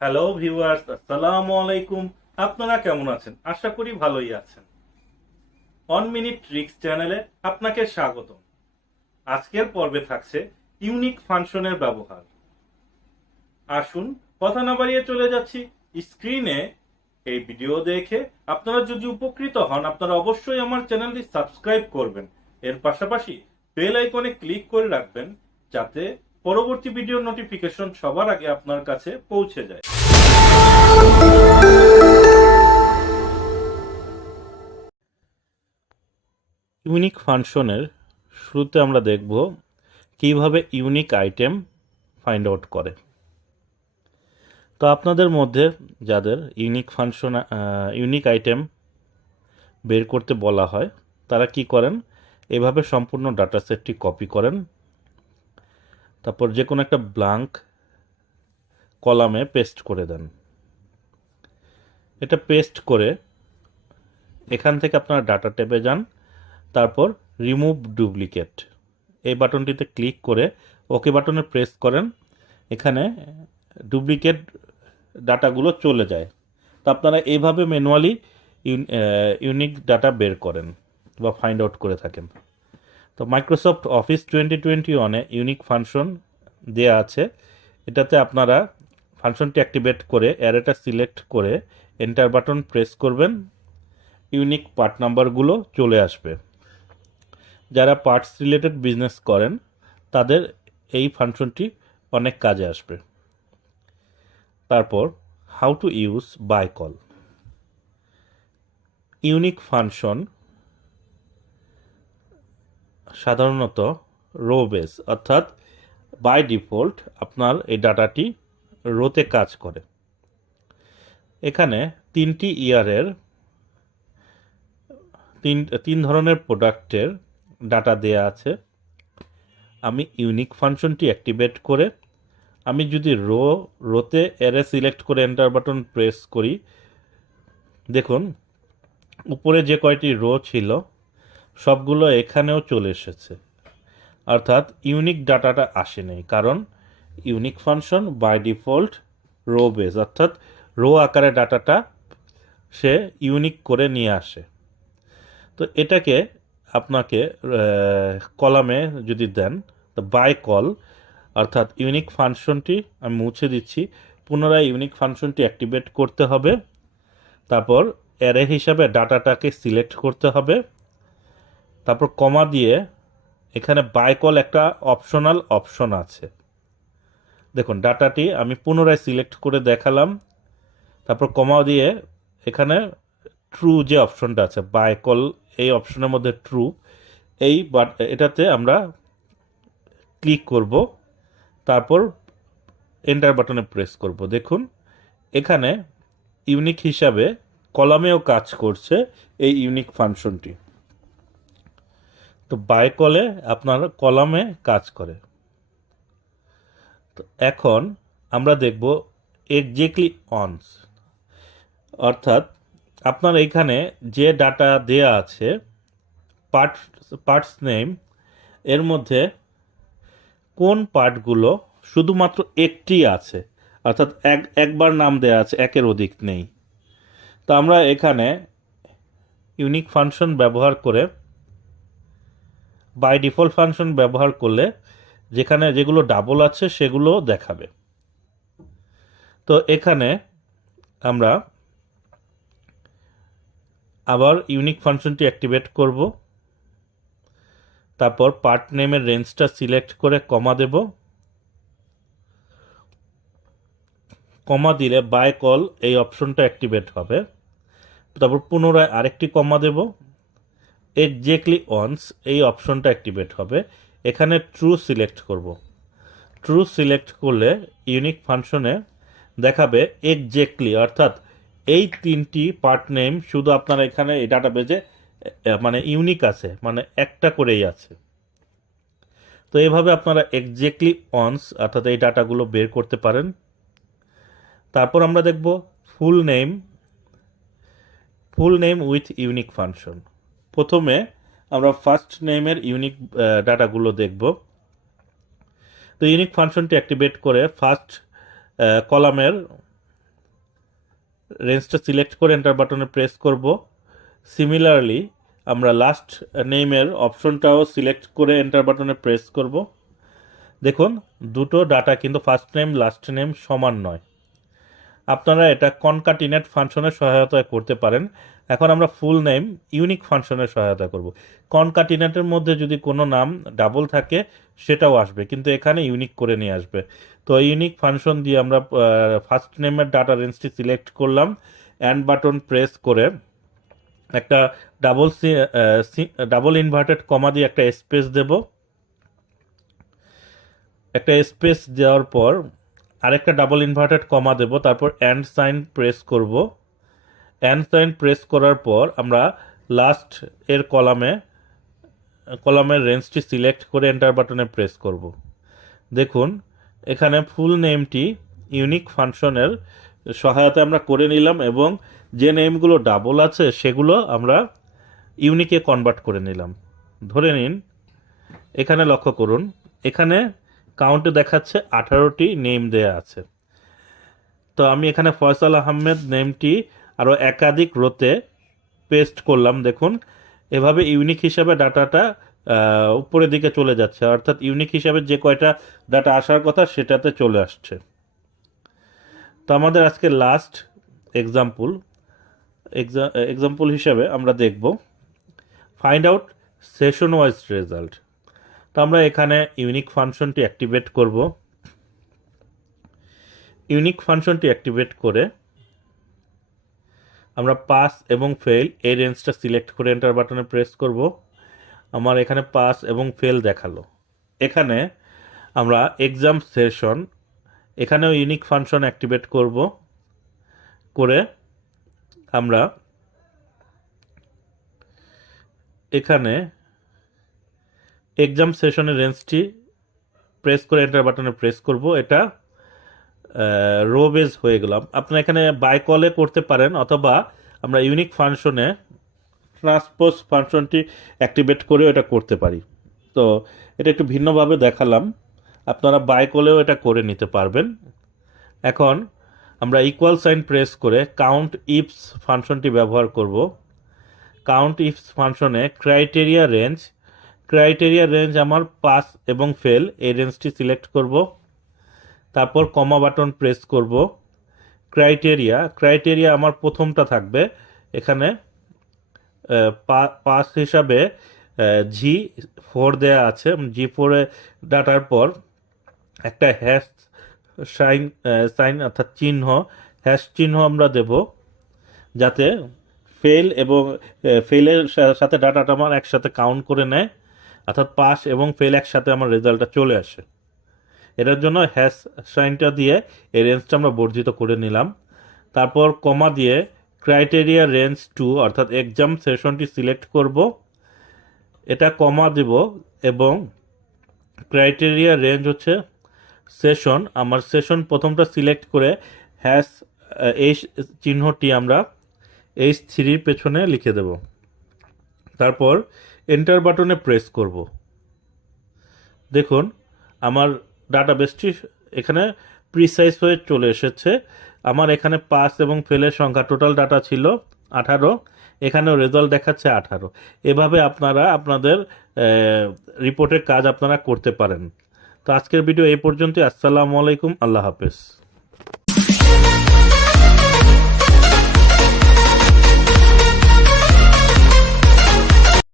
Hello viewers, আসসালামু আলাইকুম। আপনারা কেমন আছেন? আশা করি ভালোই আছেন। 1 মিনিট ট্রিক্স চ্যানেলে আপনাকে স্বাগতম। আজকের পর্বে থাকছে ইউনিক ফাংশনের ব্যবহার। আসুন কথা না বাড়িয়ে চলে যাচ্ছি স্ক্রিনে। এই ভিডিও দেখে আপনারা যদি উপকৃত হন, আপনারা অবশ্যই আমার চ্যানেলটি সাবস্ক্রাইব করবেন। এর পাশাপাশি বেল আইকনে ক্লিক করে রাখবেন, যাতে পরবর্তী ভিডিওর নোটিফিকেশন সবার আগে আপনার কাছে পৌঁছে যায়। ইউনিক ফাংশনের শুরুতে আমরা দেখব কিভাবে ইউনিক আইটেম ফাইন্ড আউট করে। তো আপনাদের মধ্যে যাদের ইউনিক আইটেম বের করতে বলা হয়, তারা কি করেন, এভাবে সম্পূর্ণ ডাটা সেটটি কপি করেন, তারপর যে কোনো একটা ব্ল্যাঙ্ক কলামে পেস্ট করে দেন। এটা পেস্ট করে এখান থেকে আপনারা ডাটা ট্যাবে যান, তারপর রিমুভ ডুপ্লিকেট এই বাটনটিতে ক্লিক করে ওকে বাটনে প্রেস করেন। এখানে ডুপ্লিকেট ডাটাগুলো চলে যায়। তো আপনারা এইভাবে ম্যানুয়ালি ইউনিক ডাটা বের করেন বা ফাইন্ড আউট করে থাকেন। তো মাইক্রোসফট অফিস 2021-এ ইউনিক ফাংশন দেয়া আছে। এটাতে আপনারা ফাংশনটি অ্যাক্টিভেট করে অ্যারেটা সিলেক্ট করে এন্টার বাটন প্রেস করবেন, ইউনিক পার্ট নাম্বারগুলো চলে আসবে। যারা পার্টস রিলেটেড বিজনেস করেন তাদের এই ফাংশনটি অনেক কাজে আসবে। তারপর how to use by call. Unique function সাধারণত রো বেস, অর্থাৎ বাই ডিফল্ট আপনার এই ডাটাটি রোতে কাজ করে। এখানে তিনটি ইয়ারের তিন ধরনের প্রোডাক্টের ডাটা দেয়া আছে। আমি ইউনিক ফাংশনটি অ্যাক্টিভেট করে আমি যদি রোতে অ্যারে সিলেক্ট করে এন্টার বাটন প্রেস করি, দেখুন উপরে যে কয়টি রো ছিল সবগুলো এখানেও চলে এসেছে, অর্থাৎ ইউনিক ডাটাটা আসেনি, কারণ unique function by default row base, অর্থাৎ রো আকারে ডাটাটা সে ইউনিক করে নিয়ে আসে। তো এটাকে আপনাকে কলামে যদি দেন, তো বাই কল অর্থাৎ ইউনিক ফাংশনটি আমি মুছে দিচ্ছি, পুনরায় ইউনিক ফাংশনটি অ্যাক্টিভেট করতে হবে। তারপর অ্যারে হিসাবে ডাটাটাকে সিলেক্ট করতে হবে, তারপর কমা দিয়ে এখানে বাই কল একটা অপশন আছে। দেখুন ডাটাটি আমি পুনরায় সিলেক্ট করে দেখালাম, তারপর কমা দিয়ে এখানে ট্রু যে অপশনটা আছে বাই কল, এই অপশনের মধ্যে ট্রু, এটাতে আমরা ক্লিক করব, তারপর এন্টার বাটনে প্রেস করব। দেখুন এখানে ইউনিক হিসাবে কলামেও কাজ করছে এই ইউনিক ফাংশনটি। তো বাই কলে আপনার কলামে কাজ করে। তো এখন আমরা দেখব এক্স্যাক্টলি অনস, অর্থাৎ আপনার এখানে যে ডাটা দেয়া আছে পার্টস নেম, এর মধ্যে কোন পার্টগুলো শুধুমাত্র একটি আছে, অর্থাৎ একবার নাম দেয়া আছে, একের অধিক নেই। তো আমরা এখানে ইউনিক ফাংশন ব্যবহার করে বাই ডিফল্ট ফাংশন ব্যবহার করলে যেখানে যেগুলো ডাবল আছে সেগুলো দেখাবে। তো এখানে আমরা আবার ইউনিক ফাংশনটি অ্যাক্টিভেট করব, তারপর পার্ট নেমের রেঞ্জটা সিলেক্ট করে কমা দেব, কমা দিলে বাই কল এই অপশনটা অ্যাক্টিভেট হবে। তারপর পুনরায় আরেকটি কমা দেব, এক্স্যাক্টলি অনস এই অপশনটা অ্যাক্টিভেট হবে। এখানে ট্রু সিলেক্ট করব। ট্রু সিলেক্ট করলে ইউনিক ফাংশনে দেখাবে এক্স্যাক্টলি, অর্থাৎ এই তিনটি পার্ট নেম শুধু আপনার এখানে এই ডাটাবেজে মানে ইউনিক আছে, মানে একটা করেই আছে। তো এইভাবে আপনারা এক্স্যাক্টলি অনস অর্থাৎ এই ডাটাগুলো বের করতে পারেন। তারপর আমরা দেখব full name with unique function. প্রথমে আমরা ফার্স্ট নেমের ইউনিক ডাটাগুলো দেখব। তো ইউনিক ফাংশনটি অ্যাক্টিভেট করে ফার্স্ট কলামের রেঞ্জটা সিলেক্ট করে এন্টার বাটনে প্রেস করব। সিমিলারলি আমরা লাস্ট নেমের অপশনটাও সিলেক্ট করে এন্টার বাটনে প্রেস করব। দেখুন দুটো ডাটা কিন্তু ফার্স্ট নেম লাস্ট নেম সমান নয়। আপনারা এটা কনকাটিনেট ফাংশনের সহায়তায় করতে পারেন। এখন আমরা ফুল নেম ইউনিক ফাংশনের সহায়তা করব। কনকাটিনেটের মধ্যে যদি কোনো নাম ডাবল থাকে সেটাও আসবে, কিন্তু এখানে ইউনিক করে নিয়ে আসবে। তো ইউনিক ফাংশন দিয়ে আমরা ফার্স্ট নেমের ডাটা রেঞ্জটি সিলেক্ট করলাম, অ্যান্ড বাটন প্রেস করে একটা ডাবল ইনভার্টেড কমা দিয়ে একটা স্পেস দেব। একটা স্পেস দেওয়ার পর আরেকটা ডাবল ইনভার্টেড কমা দেব, তারপর অ্যান্ড সাইন প্রেস করব। অ্যান্ড সাইন প্রেস করার পর আমরা লাস্ট এর কলামের রেঞ্জটি সিলেক্ট করে এন্টার বাটনে প্রেস করব। দেখুন এখানে ফুল নেমটি ইউনিক ফাংশনের সহায়তায় আমরা করে নিলাম, এবং যে নেমগুলো ডাবল আছে সেগুলো আমরা ইউনিকে কনভার্ট করে নিলাম। ধরে নিন এখানে লক্ষ্য করুন, এখানে কাউন্টে দেখাচ্ছে 18টি নেম দেয়া আছে। তো আমি এখানে ফয়সাল আহমেদ নেমটি আরও একাধিক রোতে পেস্ট করলাম। দেখুন এভাবে ইউনিক হিসাবে ডাটাটা উপরের দিকে চলে যাচ্ছে, অর্থাৎ ইউনিক হিসাবে যে কয়টা ডাটা আসার কথা সেটাতে চলে আসছে। তো আমাদের আজকে লাস্ট এক্সাম্পল হিসাবে আমরা দেখব find out session wise result. তো আমরা এখানে ইউনিক ফাংশনটি অ্যাক্টিভেট করব। ইউনিক ফাংশনটি অ্যাক্টিভেট করে আমরা পাস এবং ফেল এই রেঞ্জটা সিলেক্ট করে এন্টার বাটনে প্রেস করব। আমার এখানে পাস এবং ফেল দেখালো। এখানে আমরা এক্সাম সেশন, এখানেও ইউনিক ফাংশন অ্যাক্টিভেট করব, করে আমরা এখানে এক্সাম সেশনের রেঞ্জটি প্রেস করে এন্টার বাটনে প্রেস করব। এটা রো বেজ হয়ে গেলাম। আপনারা এখানে বাই কলে করতে পারেন, অথবা আমরা ইউনিক ফাংশনে ট্রান্সপোজ ফাংশনটি অ্যাক্টিভেট করেও এটা করতে পারি। তো এটা একটু ভিন্নভাবে দেখালাম, আপনারা বাই কলেও এটা করে নিতে পারবেন। এখন আমরা ইকুয়াল সাইন প্রেস করে কাউন্ট ইফস ফাংশনটি ব্যবহার করব। কাউন্ট ইফস ফাংশনে ক্রাইটেরিয়া রেঞ্জ আমার পাস এবং ফেল এই রেঞ্জটি সিলেক্ট করব। তারপর কমা বাটন প্রেস করব। ক্রাইটেরিয়া আমার প্রথমটা থাকবে, এখানে পাস হিসাবে G4 দেয়া আছে। G4-এ ডাটার পর একটা হ্যাশ সাইন অর্থাৎ হ্যাশ চিহ্ন আমরা দেব, যাতে ফেল এবং ফেলের সাথে ডাটাটা আমার একসাথে কাউন্ট করে নেয়, অর্থাৎ পাস এবং ফেল একসাথে আমার রেজাল্টটা চলে আসে। এটার জন্য হ্যাশ সাইনটা দিয়ে এই রেঞ্জটা আমরা বর্ধিত করে নিলাম। তারপর কমা দিয়ে ক্রাইটেরিয়া রেঞ্জ 2 অর্থাৎ এক্সাম সেশনটি সিলেক্ট করব, এটা কমা দেব, এবং ক্রাইটেরিয়া রেঞ্জ হচ্ছে সেশন, আমার সেশন প্রথমটা সিলেক্ট করে হ্যাশ এই চিহ্নটি আমরা H3 পেছনে লিখে দেব। তারপর এন্টার বাটনে প্রেস করব। দেখুন আমার ডাটাবেসটি এখানে প্রিসাইজ হয়ে চলে এসেছে। আমার এখানে পাস এবং ফেলের সংখ্যা টোটাল ডাটা ছিল 18, এখানেও রেজাল্ট দেখাচ্ছে 18। এভাবে আপনারা আপনাদের রিপোর্টের কাজ আপনারা করতে পারেন। তো আজকের ভিডিও এই পর্যন্তই। আসসালামু আলাইকুম, আল্লাহ হাফেজ।